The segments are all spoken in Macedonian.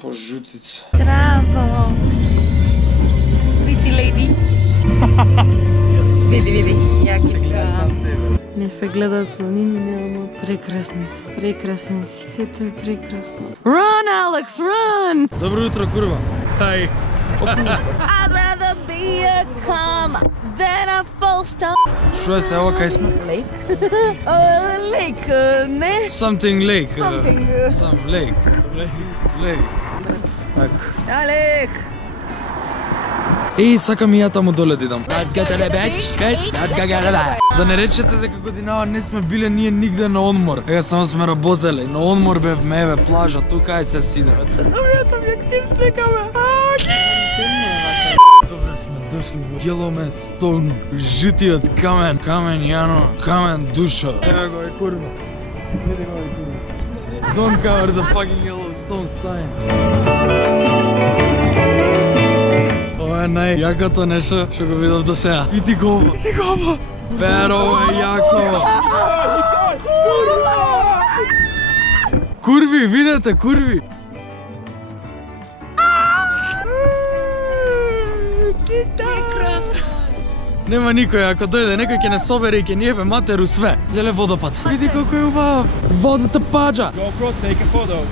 по жутица. Браво! Види, леди. Види, як се гледа. Не се гледат планини, няма. Прекрасни си. Сето е прекрасно. Run, Alex, run! Добро утро, курва. Хај. I'd rather be a comma than a full stop. Шо е се ова, кај сме? Lake? Lake, не? Something lake. Something. Some lake. Lake. Така. Алех! Еј, сакам и ја таму доле да идам. Да не речете дека годинава не сме биле ние нигде на одмор. Ега само сме работеле. На одмор бевме, еве плажа, тука е се сидеме. Се новиот објектив сликаме. Добре сме дошли во Yellowstone, жутиот камен. Камен Јано, камен душа. Еве го е курва. Види го е курва. Don't cover the fucking Yellowstone sign. Ова е најјакото нешто што го видов до сега. Види го ова. Перо е јако. Курви, видете, курви. Нема никој, ако дојде некој ќе не собере и ќе ни ебе матеру све. Леле водопад. Види колку е убав. Водата паѓа. GoPro, take a photo.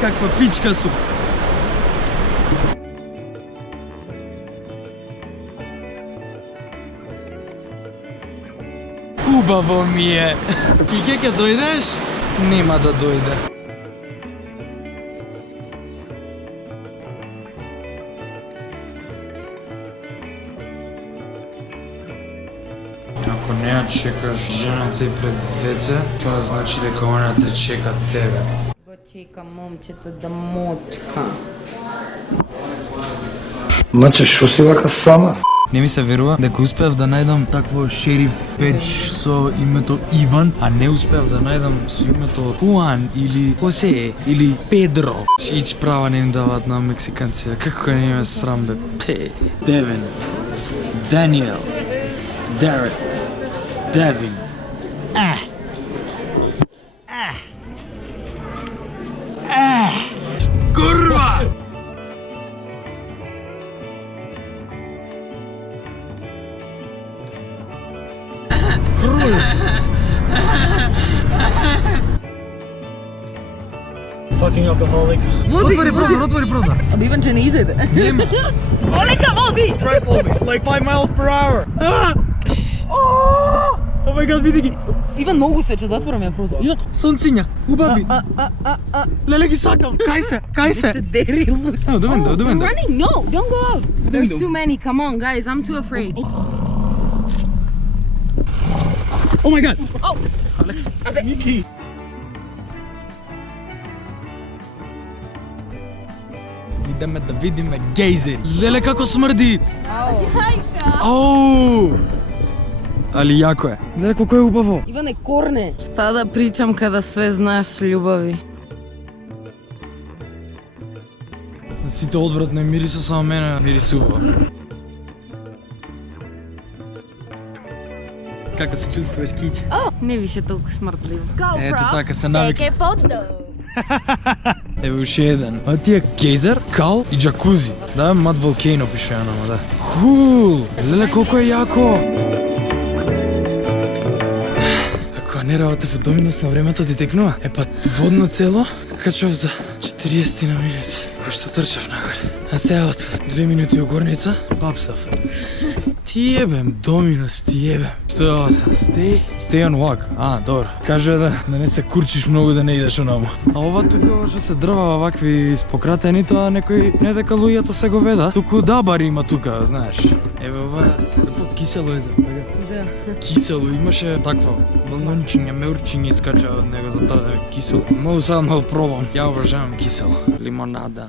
Каква пичка су. Убаво ми е. И ќе дојдеш? Нема да дојде. Ако не ја чекаш жената и пред веце, тоа значи дека она те чека тебе. Го чека момчето да мочка. Маче, шо си вака сама? Не ми се верува дека успеав да најдам такво шериф печ со името Иван, а не успеав да најдам со името Хуан или Хосе или Педро. Ич права не им дават на мексиканци, како не им е срам бе. Девин, Даниел, Дерек, Девин. Курва! Fucking alcoholic. Отвори прозор. Аби Иван че не изеде. Нема. Олека, вози! Try slowly, like 5 miles per hour. Oh my god, види ги. Иван, многу се, че затворам ја прозор. Иван! Сонциња, убави. Леле ги сакам. Кај се? Дери, look. Evo, do mene. I'm running, no, don't go out. There's too many, come on guys, I'm too afraid. Oh my god. Oh! Алекс. Niki. Идеме да видиме гейзери. Леле како смрди. Јајка! Ау! Али јако е. Леле колко е убаво. Иване, корне! Шта да причам када све знаеш љубави? Сите одвратно мириса, само мене мирисува. Како се чувствуваш, Кич? О, не више толку смртливо. Ето така се навика. Take a photo! Еве уште еден. А тие гейзер, кал и джакузи. Да, Mad Volcano пише јанама, да. Кул! Леле колко е јако! Ако не работев во Доминос на времето ти текнува? Е па водно цело, качав за 40 на минути. Кој што трчав нагоре. А сега од 2 минути у горница, папсав. Ти ебем, Доминос, ти ебем. Што е ова са? Stay on walk. А, добро. Каже да не се курчиш многу да не идеш онамо. А ова тука што се дрва вакви спократени, тоа некои не дека луѓето се го ведат, туку дабари има тука, знаеш. Еве ова како кисело е за така. Да. Кисело имаше такво балончиња, меурчиња искача од него за тоа да е кисело. Многу сам да пробам. Ја обожавам кисело. Лимонада.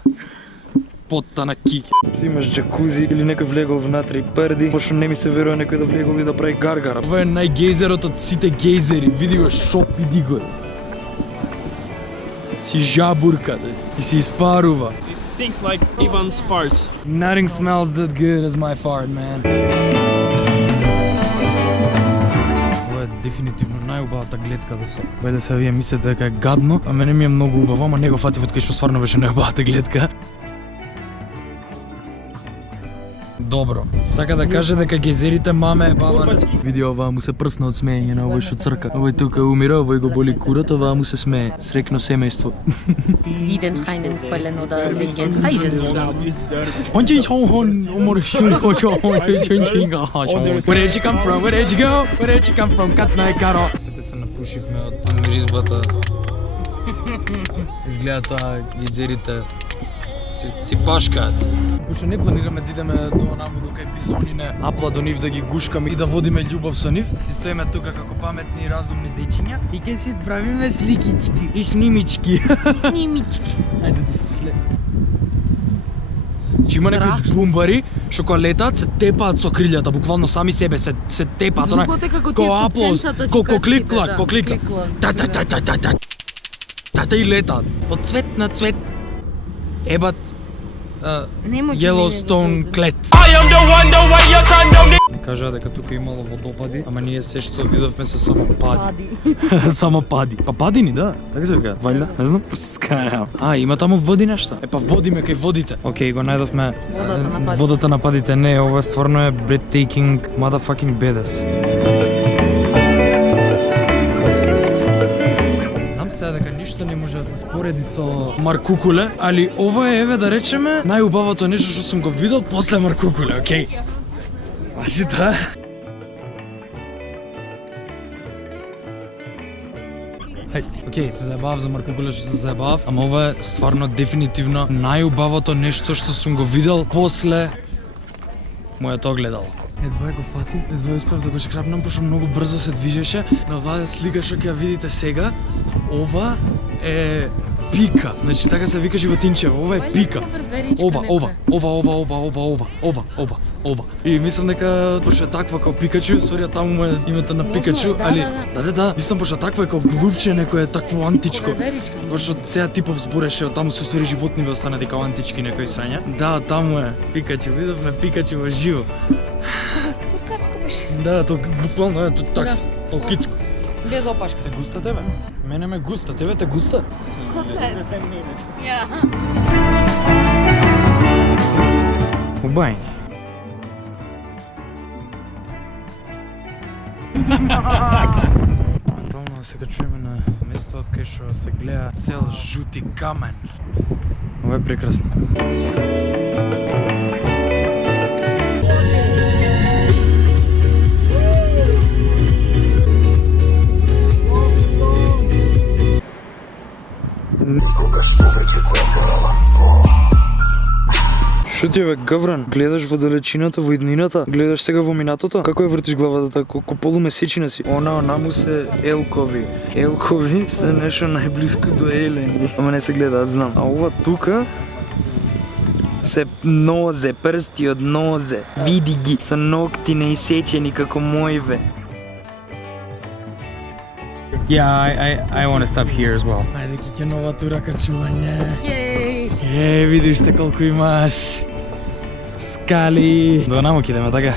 Потта на кике. Си имаш джакузи или некој влегол внатре и перди, пошто не ми се верува некој да влегол и да прави гаргара. Ова е најгейзерот од сите гейзери. Види го, шоп, види го. Си жабурка, и си испарува. It's stinks like Ivan's farts. Nothing smells that good as my fart, man. Ова е дефинитивно најубавата гледка до сега. Бајде се вие мислите дека е гадно, а мене ми е многу убаво, ама не го фатив од кај што стварно беше најубавата гледка. Добро. Сака да каже дека гезерите маме баба. Види оваа му се прсна од смеење на овој што црка. Овој тука умира, овој го боли курат, оваа му се смее. Срекно семејство. Lieden keinen Quellen oder singen Reiseslogan. Where did you come from? Where did you go? Where did you come from? Катна е каро. Сете се напушивме од миризбата. Изгледа тоа гезерите си пашкаат. Пошто не планираме да идеме до онаму до кај бизонине, апла до нив да ги гушкаме и да водиме љубов со нив. Си стоиме тука како паметни и разумни дечиња и ќе си правиме сликички и снимички. Снимички. Ајде да се сле. Че има некои бумбари што кога летаат се тепаат со крилјата, буквално сами себе се тепаат. Звукот е како тие топченцата, клик-клак, да. клик-клак. Та и летаат. Од цвет на цвет. Ебат Yellowstone клет. Кажа дека тука имало водопади, ама ние се што видовме се само пади. Само пади. Па падини, да. Така се вика. Вајда, не знам. Скајам. Има таму води нешто. Па водиме кај водите. Океј, го најдовме водата на падите. Не, ова стварно е breathtaking motherfucking badass. Сега дека ништо не може да се спореди со Маркукуле, али ова е, еве да речеме, најубавото нешто што сум го видел после Маркукуле, окей? Значи тоа окей, се заебав за Маркукуле што се заебав, ама ова е стварно дефинитивно најубавото нешто што сум го видел после мојот огледало. Едва го фатив, едва успев да го шкрапнам, пошто многу брзо се движеше. На оваа слика што ќе ја видите сега, ова е пика. Значи така се вика животинчево, ова е пика. Ова. И мислам дека пошто е таква како Пикачу, сорија таму му е името на Пикачу, али да, мислам пошто таква е како глувче, некој е такво античко. Пошто сега типов збореше, од таму се уствари животни останати како антички некои срања. Да, таму е Пикачу, видовме Пикачу во живо. Токацко беше. Да, буквално е така, толкицко. Без опашка. Те густа тебе? Мене ме густа, тебе те густа? Котлет. Ја. Убајни. Ментално се качуваме на место од кај што се гледа цел жути камен. Ова е прекрасно. Шо ти бе, гавран? Гледаш во далечината, во иднината? Гледаш сега во минатото? Како ја вртиш главата така, ко полумесечина си? Онаму се елкови. Елкови се нешто најблиску до елени. Ама не се гледаат, знам. А ова тука се нозе, прсти од нозе. Види ги, со ногти неисечени како мојве. Yeah, I want to stop here as well. Ајде, ќе нова тура качување. Јеј. Видиш те колку имаш скали. До наму ќе идеме, така?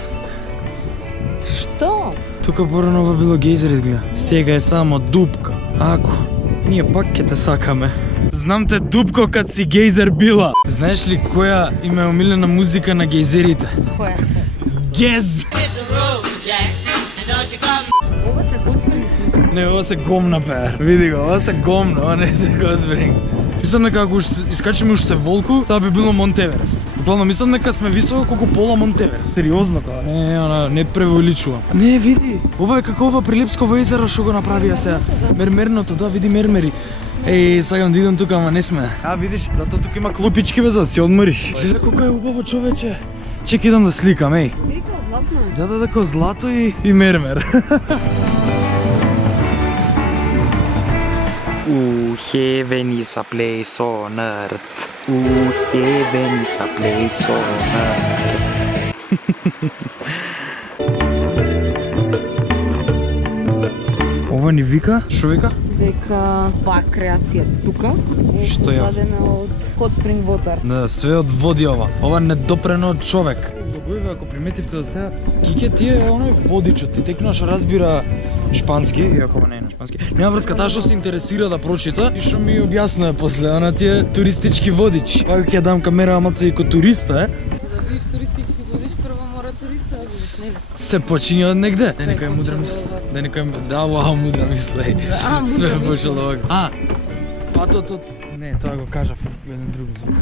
Што? Тука порано ова било гейзер изгледа. Сега е само дупка. Ако, ние пак ќе те сакаме. Знам те дупко кад си гейзер била. Знаеш ли која им е омилена музика на гейзерите? Која? Гез! Ова се готвени смисла. Не, ова се гомна пеар. Види го, ова се гомна, ова не се Hot Springs. Мислам дека ако искачиме уште волку, тоа би било Монтеверест. Буквално мислам дека сме високо колку пола Монтеверест. Сериозно тоа. Не превеличувам. Не, види. Ова е како ова Прилепсково езеро што го направија сега. Мермерното, да, види мермери. Сакам да идам тука, ама не сме. Видиш, затоа тука има клупички бе за да си одмориш. Гледа колко е убаво, човече. Чек, идам да сликам, Види како златно. Да, како злато и мермер. Heaven is a place on earth. Heaven is a place on earth. Ова ни вика? Шо вика? дека оваа креација тука е Што ја? создадена од Hot Spring Water. Да, све од води ова. Ова недопрено од човек. Влоговиве, ако приметивте до сега, Кике тие е оној водичот. Ти текнаш разбира шпански, иако не е на шпански. Нема врска, таа што се интересира да прочита и што ми објаснува после, она ти е туристички водич. Па ќе дам камера амаца и ко туриста, Да видиш туристички водиш, прво мора туриста да бидеш, нели? Се почиња од негде. Да некој мудра мисла. Да некој вау, мудра мисла. Да, Све мудра мисла. почело ова. Патот од... Не, тоа го кажав еден друг звук.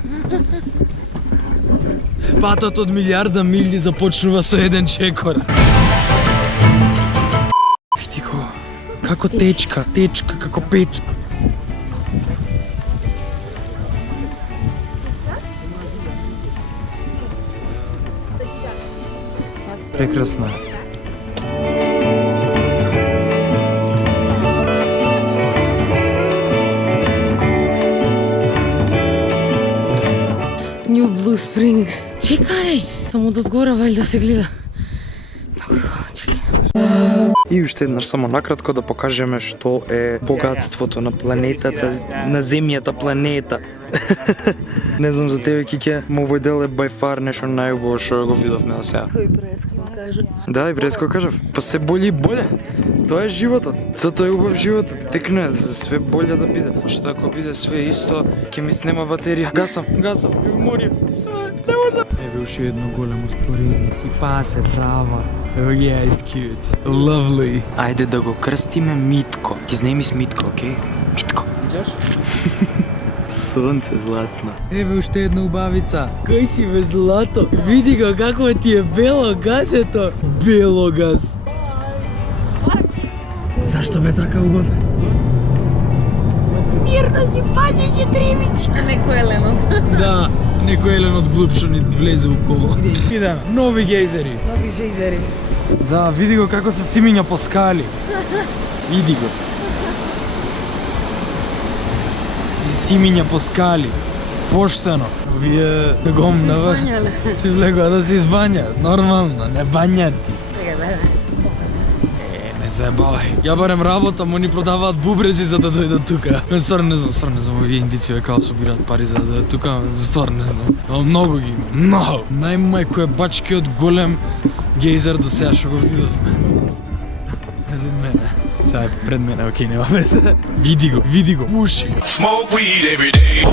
Патот од милиарда милји започнува со еден чекор. Види го, како течка, како печка. Прекрасно е. New Blue Spring. Чекај! Само до згора вајда се гледа. Многу хубаво, чекај. И уште еднаш само накратко да покажеме што е богатството на планетата, на земјата планета. Не знам за тебе, Кике, овој дел е by far нешто најубаво што го видовме до сега. Кој преско кажа? Да, и преско кажав. Па се боле и боле. Тоа е животот. Затоа е убав животот. Текне за све боле да биде. Што ако биде све исто, ќе ми снема батерија. Гасам, морија. Све, не може. Еве уште едно големо створение. Си пасе трава. Oh yeah, it's cute. Lovely. Ајде да го крстиме Митко. His name is Митко, окей? Митко. Видиш? Сонце златно. Еве уште една убавица. Кој си бе злато? Види го какво ти е бело газето. Бело газ. Зашто бе така убав? Мирно си пазеше Тремич. Некој еленот. Да, некој еленот глуп што ни влезе у коло. Идеме, нови гейзери. Нови жейзери. Да, види го како се симиња по скали. Види го. Симиња по скали. Поштено. Вие гомнава. Си влегува да се избања. Нормално, не бањати. Не се бавај. Ја барем работа, му ни продаваат бубрези за да дојдат тука. Стварно не знам, овие индици ве као собираат пари за да дојдат тука, стварно не знам. Но многу ги има, многу. Најмајко е бачкиот голем гейзер до сега што го видовме. Зад мене. Сега е пред мене, окей, нема везе. Види го, пуши. Smoke weed every day.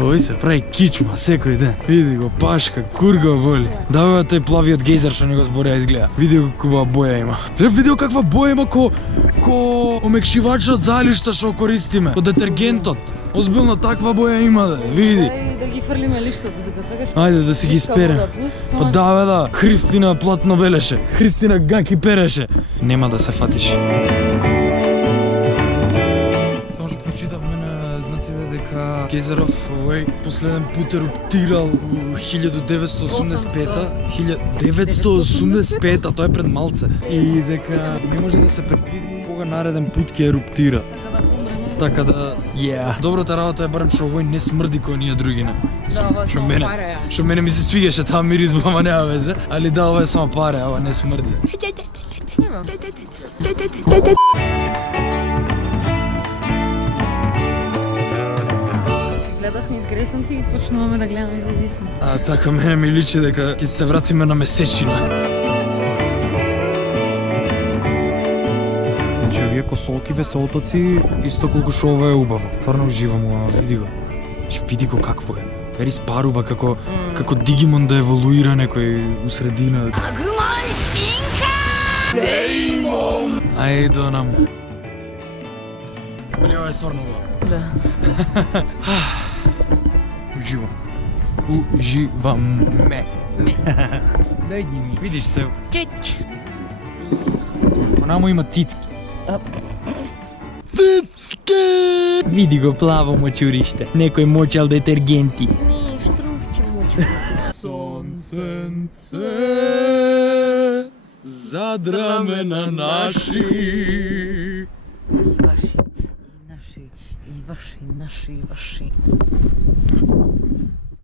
Овој се прави кичма секој ден. Види го, пашка, курга боли. Давај тој плавиот гейзер што не го збореа изгледа. Види го каква боја има. Види го каква боја има ко омекшивачот за алишта што користиме. Ко детергентот. Озбилно таква боја има, да. Види. Дај да ги фрлиме лиштата, за да сакаш. Ајде да си ги спере. Па да бе да, Христина платно белеше. Христина гаки переше. Нема да се фатиш. Само што прочитавме на знаците дека Гейзеров овој последен пат еруптирал у 1985-та. 1985-та, тоа е пред малце. И дека не може да се предвиди кога нареден пат ќе еруптира. Така да, добрата работа е барем што овој не смрди кој ние другина. Да, Што мене ми се свигаше таа мирис, ама нема везе, али да, ова е само паре, ова не смрди. Нема. Гледавме изгресанци и почнуваме да гледаме изгресанци. Така мене ми личи дека ќе се вратиме на месечина. Значи овие косолкиве со отоци исто колку што ова е убаво. Стварно уживам ова, види го. Види го какво е. Вери спаруба како Дигимон да еволуира некој у средина. Агумон синка! Деймон! Ајде нам. Али ова е стварно убаво. Да. Уживам. Уживаме. Дајди ми. Видиш се. Чич. Онамо има цицки. Цицки! Види го плаво мочуриште. Некој мочал детергенти. Не, штрувче мочи. Сонценце зад рамена наши. Ваши, наши, и ваши, наши, и ваши.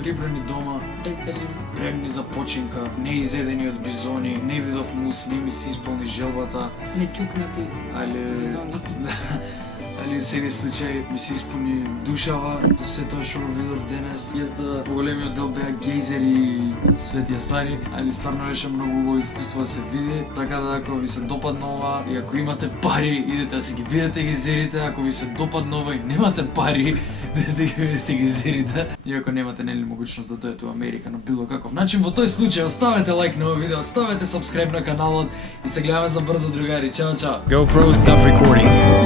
прибрани дома, Безбедно. спремни за починка, не изедени од бизони, не видов мус, не ми се исполни желбата, Не чукнати али бизони. али секој случај ми се исполни душава за се тоа што го видов денес. Јас да поголемиот дел беа гейзери и светија ствари, али стварно беше многу убаво искуство да се види, така да ако ви се допадна ова и ако имате пари, идете да си ги видите гейзерите, ако ви се допадна ова и немате пари, идете да ги видите гейзерите, и ако немате нели могуćност да дојдете у Америка на било каков начин, во тој случај оставете лайк на ова видео, оставете сабскрајб на каналот и се гледаме за брзо, другари. Чао, чао. GoPro, stop recording.